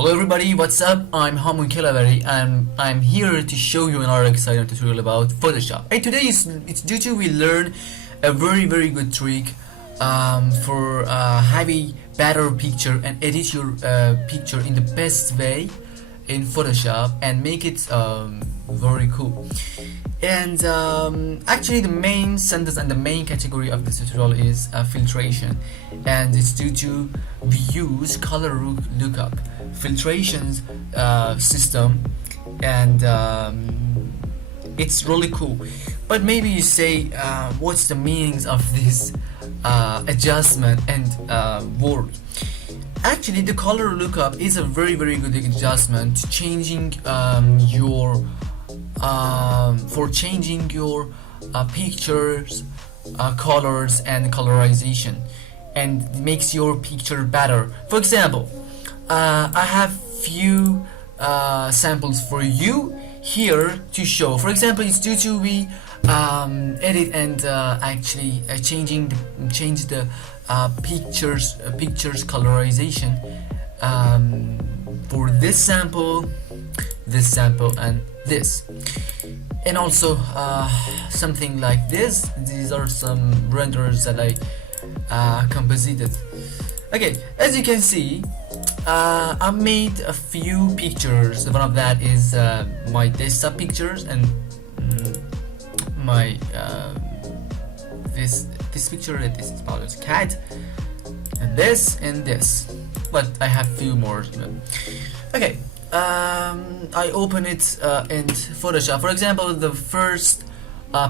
Hello everybody, what's up? I'm Hamun Kilavari and I'm here to show you another exciting tutorial about Photoshop. And today it's due to we learn a very good trick for having better picture and edit your picture in the best way in Photoshop and make it very cool. And actually the main sentence and the main category of this tutorial is filtration, and it's due to we use Color Lookup filtrations system, and it's really cool. But maybe you say what's the meanings of this adjustment and word. Actually the Color Lookup is a very good adjustment to changing your pictures, colors and colorization, and makes your picture better. For example, I have few samples for you here to show. For example, it's due to we edit and actually change the pictures colorization for this sample, and this, and also something like this. These are some renders that I composited. Okay, as you can see, I made a few pictures. One of that is my desktop pictures, and my this picture, this is about a cat, and this, but I have few more, Okay, I open it in Photoshop. For example, the first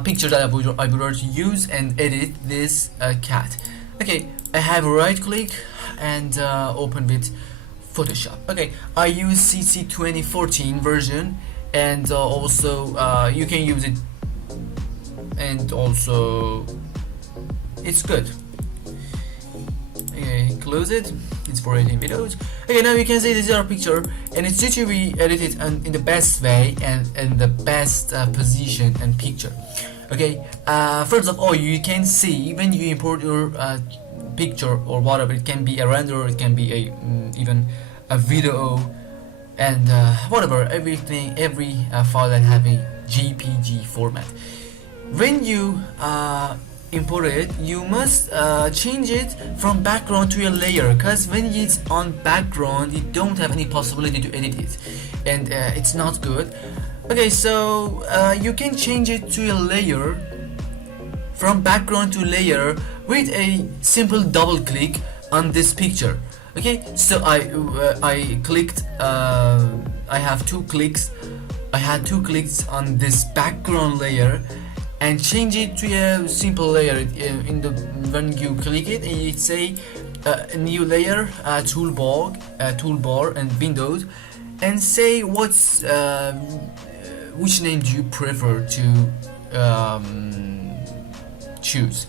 picture that I would to use and edit this cat. Okay, I have right click and open with Photoshop. Okay, I use CC 2014 version, and also you can use it, and also it's good. Okay, close it. It's for editing videos. Okay, now you can see this is our picture, and it's due to be edited in the best way and in the best position and picture. Okay, first of all, you can see when you import your picture or whatever. It can be a render, it can be a even a video, and whatever, every file that have a JPG format. When you import it, you must change it from background to a layer, because when it's on background you don't have any possibility to edit it, and it's not good. Okay, so you can change it to a layer, from background to layer, with a simple double click on this picture. Okay, so I clicked, I had two clicks on this background layer and change it to a simple layer. When you click it, and it say a new layer, toolbar and Windows, and say what's which name do you prefer to choose.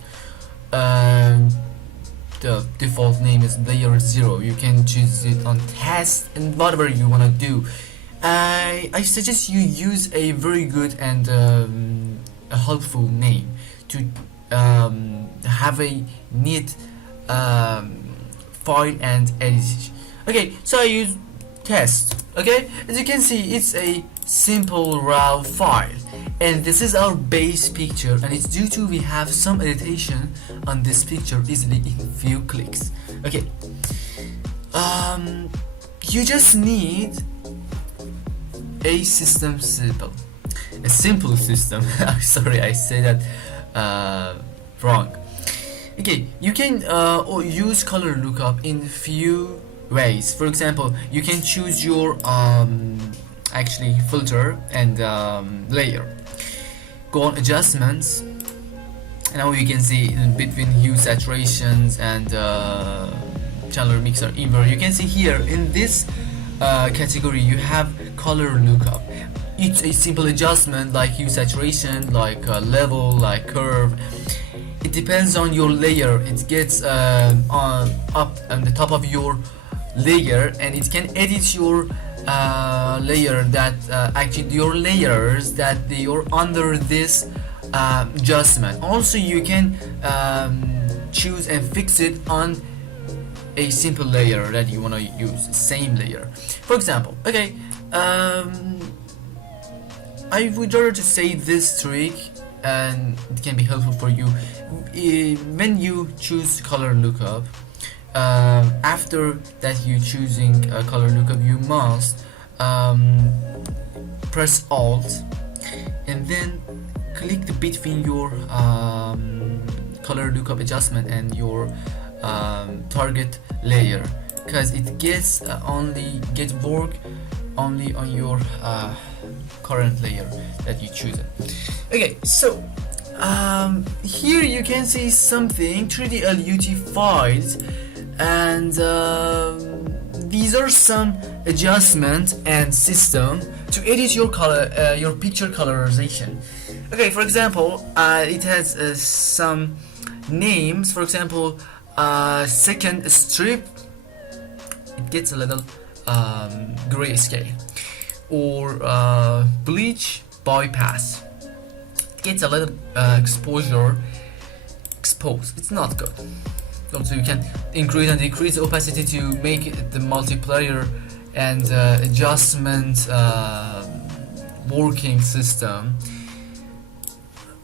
The default name is layer 0. You can choose it on test and whatever you want to do. I suggest you use a very good and a helpful name to have a neat file and edit. Okay, so I use test. Okay, as you can see, it's a simple raw file, and this is our base picture, and it's due to we have some editation on this picture easily in few clicks. Okay, you just need a simple system. Sorry, I say that wrong. Okay, you can use Color Lookup in few ways. For example, you can choose your actually filter and layer. Go on adjustments, and now you can see in between hue, saturations, and channel mixer invert. You can see here in this category you have Color Lookup. It's a simple adjustment like hue, saturation, like level, like curve. It depends on your layer. It gets up on the top of your layer, and it can edit your layer that actually your layers that they are under this adjustment. Also you can choose and fix it on a simple layer that you want to use, same layer. For example, okay, I would rather to say this trick, and it can be helpful for you when you choose color lookup. After that you choosing color lookup, you must press Alt and then click between your color lookup adjustment and your target layer, because it gets get work only on your current layer that you choose it. Okay, so here you can see something 3D LUT files, and these are some adjustment and system to edit your color, your picture colorization. Okay, for example, it has some names. For example, second strip, it gets a little grayscale, or bleach bypass, it gets a little exposure exposed. It's not good. Also, you can increase and decrease the opacity to make it the multiplayer and adjustment working system,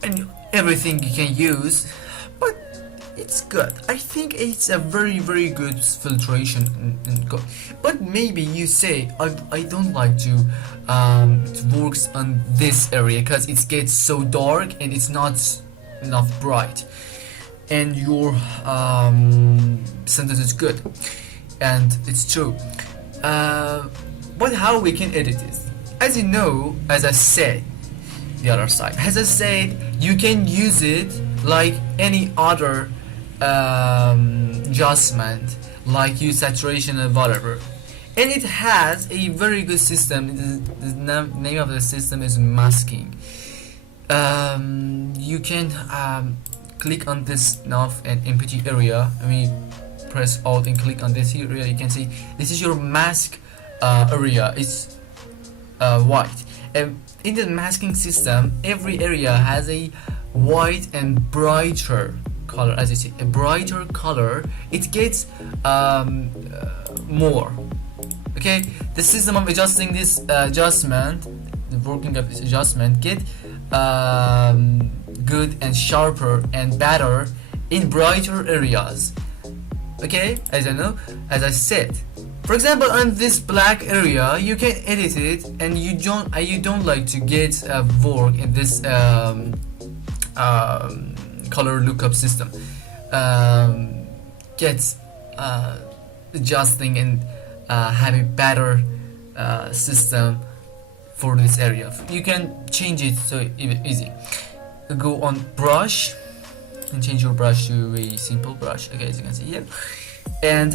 and everything you can use. But it's good. I think it's a very good filtration and good. But maybe you say I don't like to it works on this area because it gets so dark and it's not enough bright, and your sentence is good, and it's true. But how we can edit this? As you know, as I said, the other side, as I said, you can use it like any other adjustment, like hue, saturation, and whatever. And it has a very good system. The name of the system is masking. You can click on this knob and empty area. I mean, press Alt and click on this area. You can see this is your mask area. It's white, and in the masking system, every area has a white and brighter color. As you see, a brighter color, it gets more. Okay, the system of adjusting this adjustment, the working of this adjustment, get good and sharper and better in brighter areas. Okay, as I said, for example, on this black area, you can edit it, and you don't like to get work in this color lookup system. Get adjusting and have a better system for this area. You can change it so easy. Go on brush and change your brush to a simple brush. Okay, as you can see here, and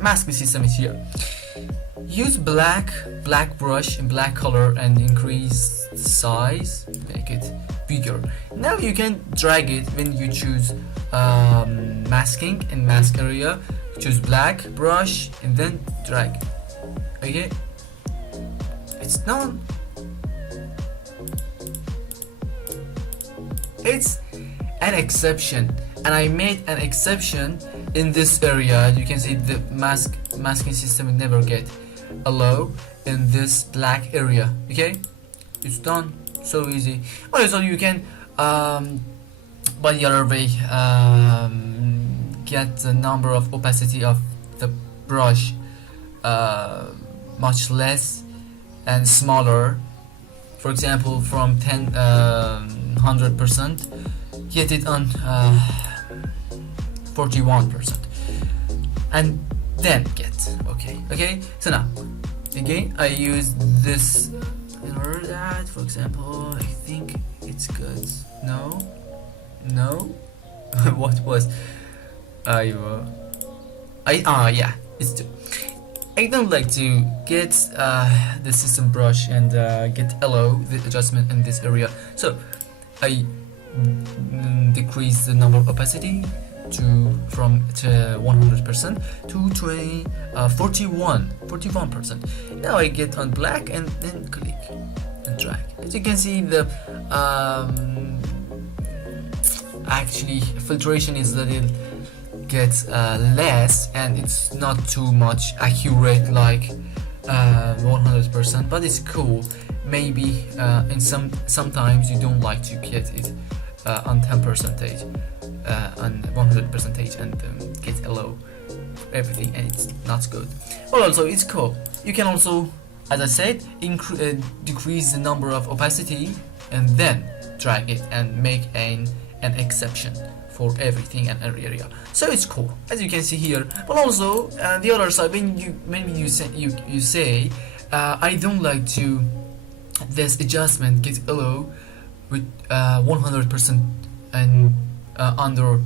masking system is here. Use black brush in black color and increase the size, make it bigger. Now you can drag it when you choose masking and mask area. Choose black brush and then drag. Okay, it's done. It's an exception, and I made an exception in this area. You can see the masking system will never get allow in this black area. Okay, it's done. So easy. Also, you can by the other way get the number of opacity of the brush much less and smaller. For example, from 100%, get it on 41%, and then get okay. So now again, I use this in order that, for example, I think it's good. No what was yeah, it's two. I don't like to get the system brush and get allow the adjustment in this area, so I decrease the number of opacity from 100% to 41%. Now I get on black and then click and drag. As you can see, the actually filtration is a little gets less, and it's not too much accurate like 100%, but it's cool. Maybe in sometimes you don't like to get it on 10% on 100% and get allow everything, and it's not good. But also it's cool. You can also, as I said, decrease the number of opacity and then drag it and make an exception for everything and every area. So it's cool, as you can see here. But also the other side, when you say I don't like to this adjustment get allow with 100% and under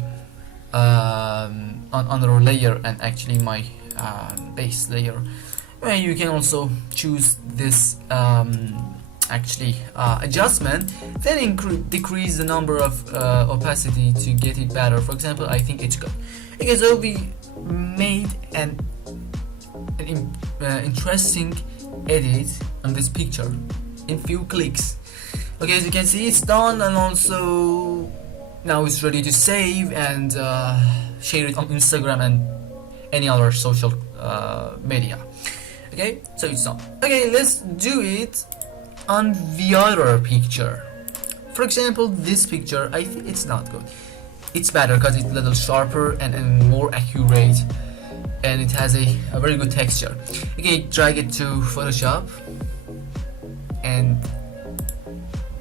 under layer and actually my base layer. Well, you can also choose this actually adjustment, then decrease the number of opacity to get it better. For example, I think it's good. Okay, so we made an interesting edit on this picture in few clicks. Okay, as you can see, it's done, and also now it's ready to save and share it on Instagram and any other social media. Okay, so it's done. Okay, let's do it on the other picture. For example, this picture, I think it's not good. It's better because it's a little sharper and more accurate, and it has a very good texture. Okay, drag it to Photoshop, and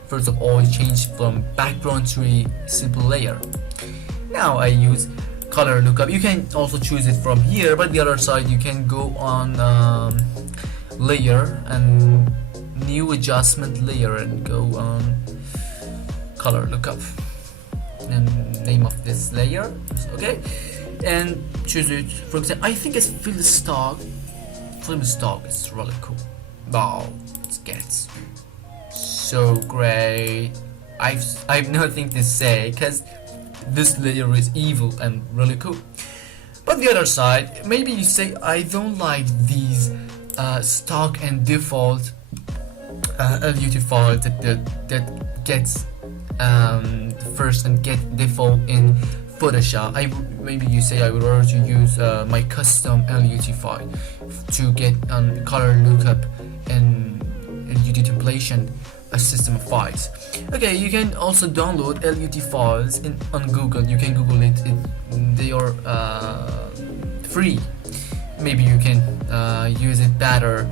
first of all, change from background to a simple layer. Now I use Color Lookup. You can also choose it from here, but the other side you can go on layer and new adjustment layer and go on Color Lookup and name of this layer. Okay, and choose it. For example, I think it's film stock. Film stock is really cool. Wow, it gets so great. I've nothing to say because this layer is evil and really cool. But the other side, maybe you say I don't like these stock and default LUT file that gets first and get default in Photoshop. Maybe you say I would rather to use my custom LUT file to get Color Lookup and LUT templation a system of files. Okay, you can also download LUT files on Google. You can Google it. They are free. Maybe you can use it better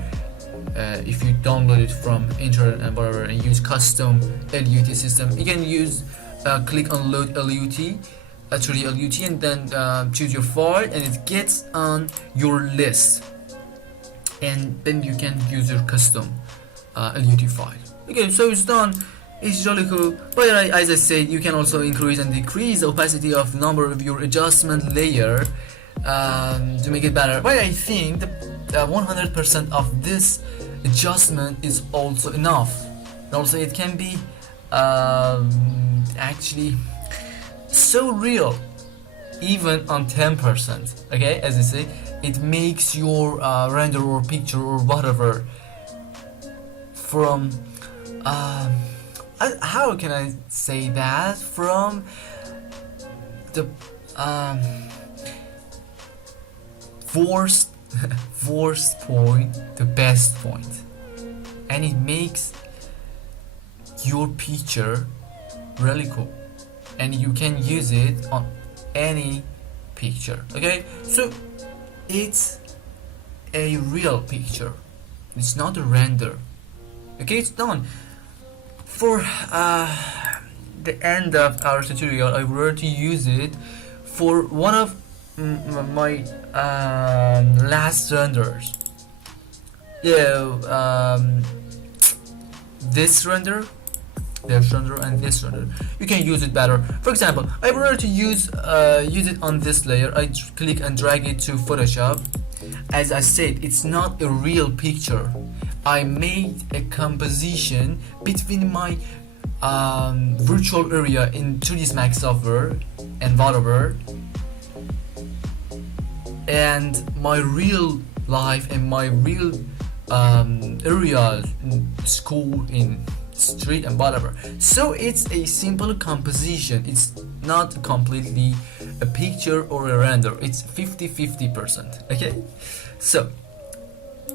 if you download it from internet and whatever and use custom LUT system. You can use click on load LUT, actually LUT, and then choose your file, and it gets on your list, and then you can use your custom LUT file. Okay, so it's done. It's really cool. But as I said, you can also increase and decrease the opacity of the number of your adjustment layer to make it better. But I think the 100% of this adjustment is also enough. And also it can be actually so real even on 10%. Okay, as I say, it makes your render or picture or whatever from how can I say that, from the worst point to best point, and it makes your picture really cool, and you can use it on any picture. Okay, so it's a real picture, it's not a render. Okay, it's done. For the end of our tutorial, I were to use it for one of my last renders. Yeah, this render, and this render. You can use it better. For example, I were to use it on this layer. I click and drag it to Photoshop. As I said, it's not a real picture. I made a composition between my virtual area in 3ds Max software and whatever, and my real life and my real area in school, in street and whatever. So it's a simple composition. It's not completely a picture or a render. It's 50-50%. Okay, so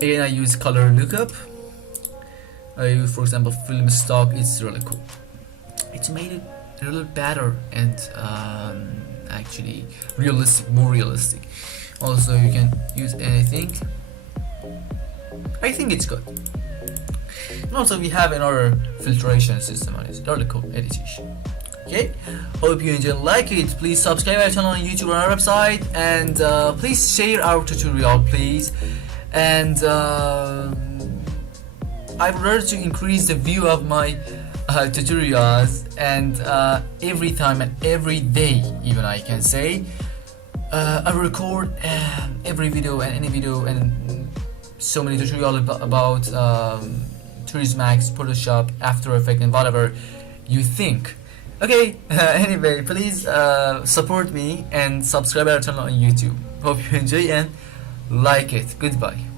Again, I use Color Lookup. I use, for example, film stock. It's really cool. It's made it a little better and actually realistic, more realistic. Also, you can use anything. I think it's good. And also, we have another filtration system on it. Really cool edition. Okay, hope you enjoy. Like it, please subscribe our channel on YouTube or our website, and please share our tutorial, please. And I would like to increase the view of my tutorials, and every time and every day, even I can say, I record every video and any video and so many tutorials about 3ds Max, Photoshop, After Effects, and whatever you think. Okay, anyway, please support me and subscribe our channel on YouTube. Hope you enjoy and like it. Goodbye.